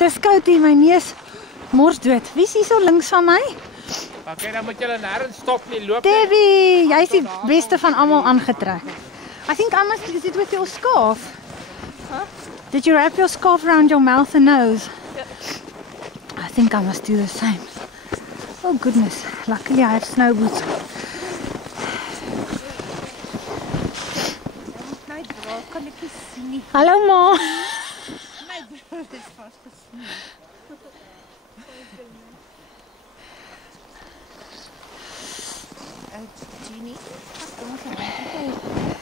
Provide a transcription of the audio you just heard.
Dis koud hier, my neus mors dood. Wie is hier so links van my? Okay, dan moet julle nêrens stop nie, loop. Debbie, jy's die beste van almal aangetrek. I think I must, is it with your scarf? Huh? Did you wrap your scarf around your mouth and nose? Yeah. I think I must do the same. Oh goodness, luckily I have snow boots. My bra kan ek nie sien nie. Hallo ma. My bra is vasgesnoer. Jeannie, wat doen ons nou?